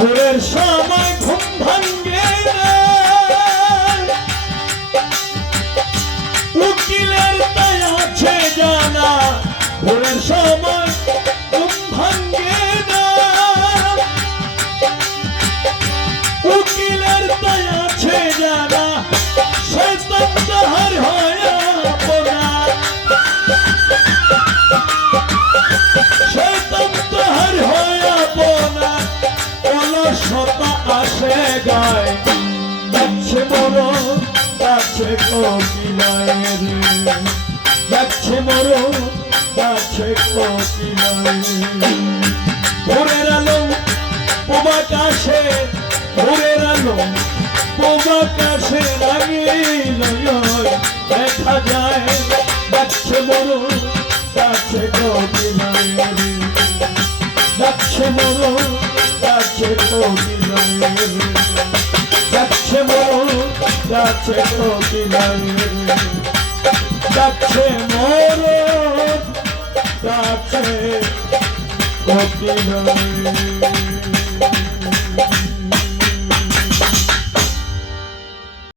ভোরের সময় ঘুম ভাঙ্গে না, উকিলের তাই আছে জানা। ভোরের সময় ঘুম ভাঙ্গে না, উকিলের তাই আছে জানা। শয়তান তাহার হয় আপনা, শয়তান তাহার হয় আপনা। অলসতা আসে গায়, যাচ্ছে মরণ যাচ্ছে কোকিলায় রে, যাচ্ছে মরণ যাচ্ছে কোকিলায়। ভোরের আলো পূবাকাশে, ভোরের আলো পূবাকাশে রাঙিল দেখা যায়। যাচ্ছে মরণ যাচ্ছে কোকিলায় রে, যাচ্ছে মরণ যাচ্ছে কোকিলায় রে, যাচ্ছে মরণ যাচ্ছে কোকিলায় রে, যাচ্ছে মরণ যাচ্ছে কোকিলায়।